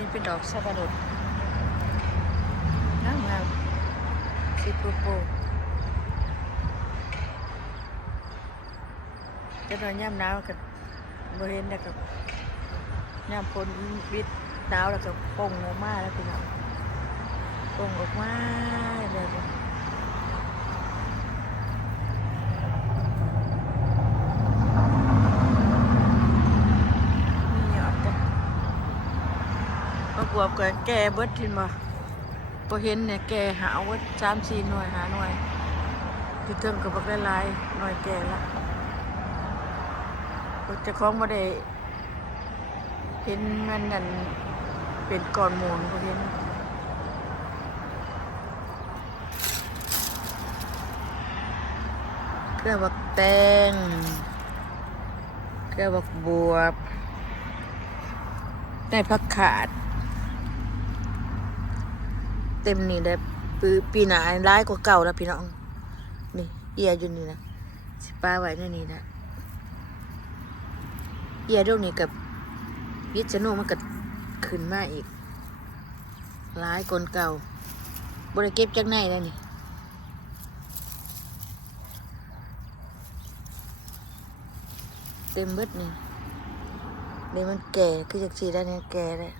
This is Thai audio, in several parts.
นี่เป็นดอกสับปะรดงามงามสีปูปูจะนอนย่ำหนาวกับบริเวณแล้วกับย่ำฝนวิดหนาวแล้วก็ป่งออกมาแล้วพี่น้องป่งออกมาเลยเลยมีหยอดจ้ะ ประกวบกับแกเบิดทินบ่พอเห็นเนี่ยแกหาเอาสามสี่หน่วยหาหน่วยที่เทิงกับบักหลายหน่วยแกละเจะคล้องบ่ได้เห็นมันนั่นเป็นก่อนหมูลพอเห็นเครื่อบักแตงเครื่อบักบวบได้ผักขาด เต็มนี่ได้ปีปีหน้าร้ายกว่าเก่าแล้วพี่น้อง นี่เอียอยู่นี่นะสิป้าไว้ในนี่นะเอียเรื่งนี้กับยิจโนมันก็ขึ้นมาอีกร้ายกนเก่าบริเก็บจากไหนแล้วนี่เต็มเบิดนี่เดี๋ยวมันแก่คือจากสีได้เนี่ยแก่เลย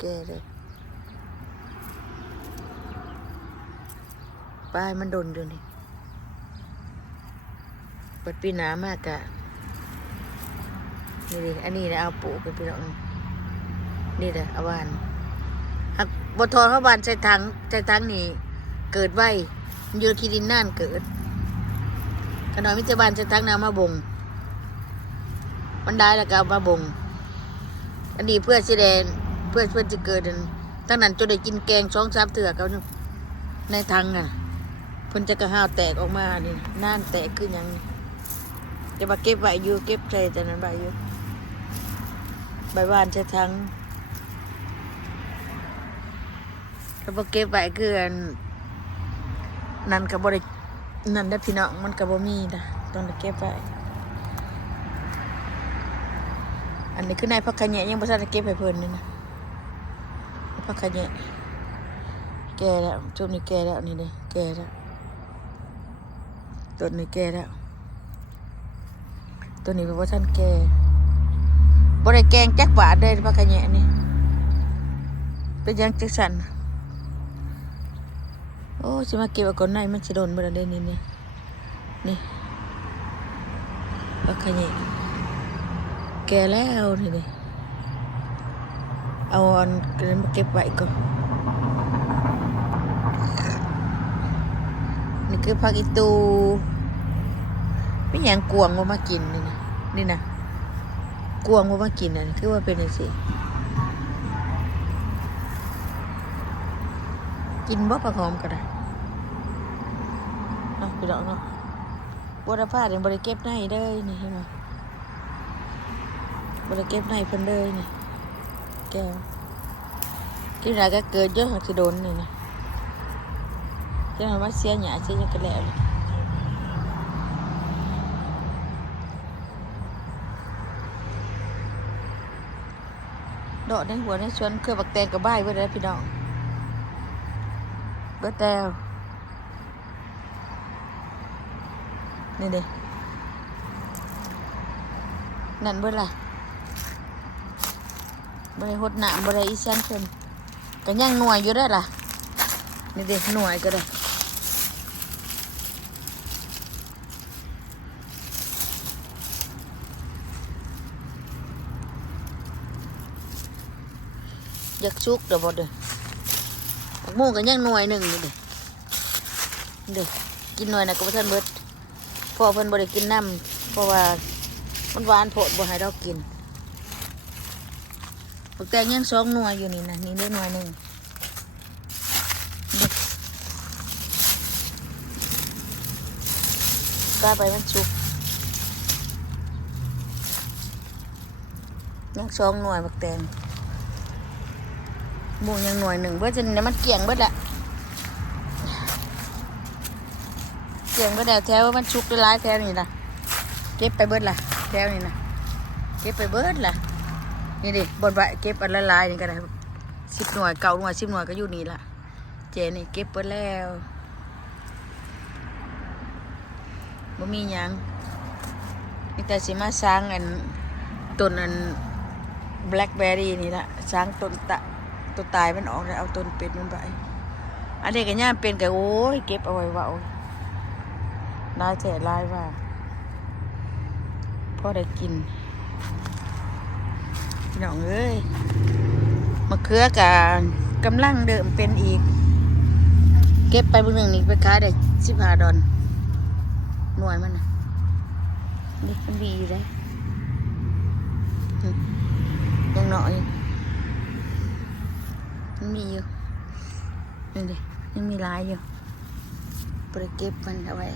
แก่เลยปลายมันโดนอยู่นี่เปิดปีหนามากอะนี่ดิอันนี้นะเอาปลูกเป็นพี่น้องนี่เด้อเอาบานหักบทอเขาบานใส่ถังใส่ถังนี่เกิดไว้มันอยู่ที่ดินน่านเกิดขนอยมิจบานใส่ถังน้ำมาบงมันได้แล้วก็เอามาบงอันนี้เพื่อสิแดง เพื่อเพื่อจะเกิดันตั้งนั้นจะได้กินแกงสองสามเถื่อเขาในทังอะเพิ่นจะกระห้าวแตกออกมานี่น่านแตกขึ้นยัง จะมาเก็บไว้อยู่เก็บใส่แต่นั้นไว้อยู่ใบหวานใส่ทังถ้าบ่เก็บไว้คือนนั่นก็บ่ได้นั่นได้พี่น้องมันก็บ่มีนะต้องได้เก็บไว้อันนี้คือนายพักขยะยังบ่ทันได้เก็บให้เพิ่นเลยนะ พักขะแยะแก่แล้วจุดนี้แก่แล้วนี่เด้แก่แล้วต้นนี้แก่แล้ว ตัวนี้เป็นว่าท่านแก่บ่ได้แกงจักบาทเลยพักขะแยะนี่เป็นยังจักสันโอ้สิมาเก็บก่อนในมันสิโดนบ่ได้เด้นี่นี่นี่พักขะแยะแก่แล้วนี่ดิ เอาอันกันมาเก็บไว้ก่อนนี่คือผักอีตูไม่อย่างกวงว่ามากินนี่นะนี่นะกวงว่ามากินอะคือว่าเป็นยังสิกินบ่ผักหอมก็ได้เนาะพี่ดอกเนาะบัวดาฟ้าเนี่ยบริเก็บได้เด้อนี่เห็นไหมบริเก็บในเพิ่นเลยนี่ แก้วกินอะไรก็เกิดเยอะหักสิโดนนี่นะจะทำว่าเสียหยาเสียยังกันแล้วดอกในหัวในสวนเครือบักแตงกับใบเบิดแล้วพี่น้องเบิดแล้วนี่เด้นั่นเบิดล่ะ บริหดหนามบริอีสานเพิ่นก็ยังหน่วยอยู่ได้อล่ะนี่เด็กหน่วยก็ได้อยากซุกเดี๋ยวบดเด้อผักหมูก็ยังหน่วยหนึ่งนี่เด้อนี่เด้อกินหน่วยนะก็บ่ทันเบิดเพราะว่อเพิ่นบ่ได้กินน้ำเพราะว่ามันหวานโพดบ่ให้เรากิน ปักแตงยังสองหน่วยอยู่นี่นะนี่ได้หน่วยหนึ่งกล้าไปมันสุกยังสองหน่วยปักแตงหมูยังหน่วยหนึ่งเบิดจะเนี่ยมันเกี่ยงเบิดละเกี่ยงเบิดแล้วแถวมันชุกได้ร้ายแถวนี่นะเก็บไปเบิดละแถวนี่นะเก็บไปเบิดล่ะ นี่ดิบนใบเก็บอันละลายนี่ก็ได้สิบหน่วยเก่าหน่วยสิบหน่วยก็อยู่นี่ละเจนี่เก็บไปแล้วบ่มียังนี่แต่สิมาสร้างอันต้นอันแบล็คเบอร์รี่นี่ละสร้างต้นตะต้นตายมันออกแล้วเอาต้นเป็ดมันไปอันนี้ก็ย่าเป็นก็โอ้ยเก็บเอาไว้ว่าโอ้ยลายแท้ลายว่าพ่อได้กิน พี่น้องเอ้ยมะเขือกะกำลังเดิมเป็นอีก เก็บไปเบางหนึ่งนี่ไปขายได้สิบห้าดอน หน่วยมันนะนี่มันมีอยู่ได้อืมยังหน่อยมันมีอยู่นี่ดิยังมีหลายอยู่บริเก็บมันเอาไว้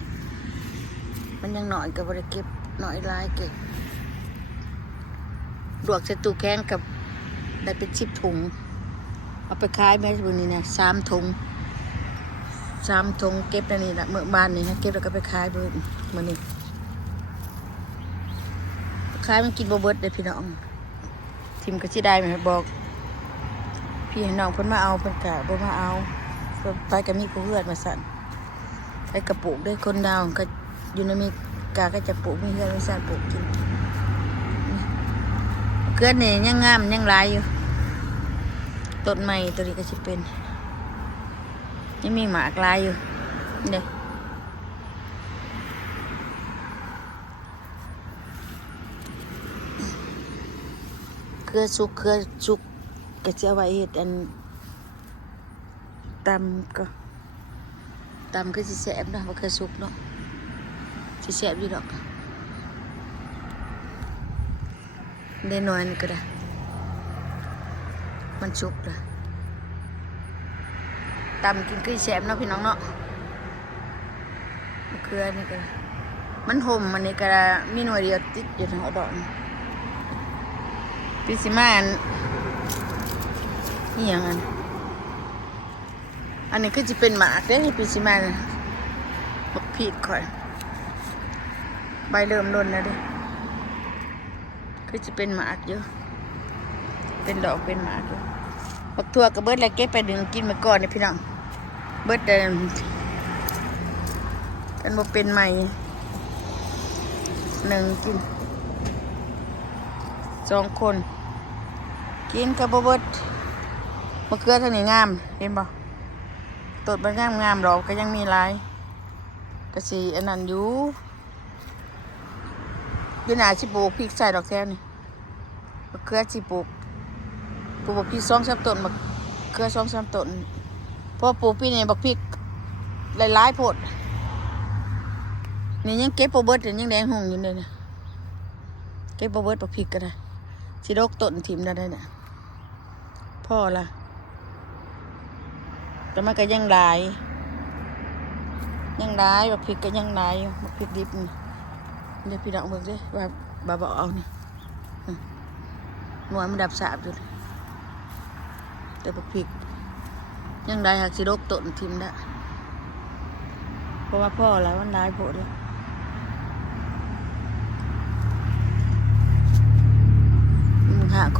มันยังหน่อยกับบริเก็บหน่อยหลายเก็บ ดวกใส่ตู้แข้งกับได้เป็นชิบถุง เอาไปขายแม่บุนี้นะสามถุงสามทงเก็บแล้วนี่ละเมื่อบ้านนี่นะเก็บแล้วก็ไปขายเบิดมื้อนี้ขายมันกินบ่เบิดเด้อพี่น้อง ทิมก็สิได้แม่บอก พี่น้องเพิ่นมาเอาเพิ่นก็บ่มาเอาไปก็มีผู้เฮือดมาสั่นไปกระปลูกด้วยคนดาวก็อยู่ในมริกาก็จะปลูกมีเฮือดมีสั่นปลูกกิน กลือนี่ยังงามยังหลายอยู่ต้นใหม่ตัวนี้ก็สิเป็น ยังมีหมากลายอยู่เด้อเครือสุกเครือสุกก็จะเอาไว้เฮ็ดอันตำก็ตำก็สิแซ่บเนาะว่าเครือสุกเนาะสิแซ่บอยู่ดอก ได้น้อยนี่ก็ได้ มันสุกเลยตำกินคือแสบเนาะพี่น้องเนาะมะเขือนี่ก็มันห่มมันนี่ก็มีหน่วยเดียวติดอยู่ทางเอดอกนี่พี่สิมาอันนี่ยังอันอันนี้คือจะเป็นหมากเด้พี่สิมาน่ะบักพีดข่อย ใบเริ่มล้นแล้วเด้ คือจะเป็นหมากอยู่เป็นดอกเป็นหมากอยู่บักทั่วกับเบิดแล้วเก็บไปดึงกินมาก่อนนี่พี่น้องเบิดเดินกันบ่เป็นใหม่หนึ่งกินสองคน กินกับบ่เบิดมะเขือเท่านี้งามเห็นบ่ตดมันงามงามดอกก็ยังมีลายก็สิอันนั้นอยู่ อยู่หน้าสิปลูกพริกใส่ดอกแท้นี่มะเขือสิปลูกปลูกบักพริกสองสามต้นบักเกลือสองสามต้นพราะปลูกปีนี้บักพริกหลายๆโพดนี่ยังเก็บโปเบิร์ตยังแดงหงอยู่เลยนะเก็บโปเบิร์ตบักพริกก็ได้สิโรกต้นถิ่มได้เนี่ยพ่อละแต่มันก็ยังหลายยังหลายบักพริกก็ยังหลายบักพริกดิบนี่ เดี๋ยวพี่น้องเบิ่งดิว่าบาบอเอานี่หน่วยมันดับสาบอยู่เลยแต่ปักผิกยังได้หักสิโรกต้นทิมได้เพราะว่าพ่อแล้วมันได้โพดแล้วมึงหาคน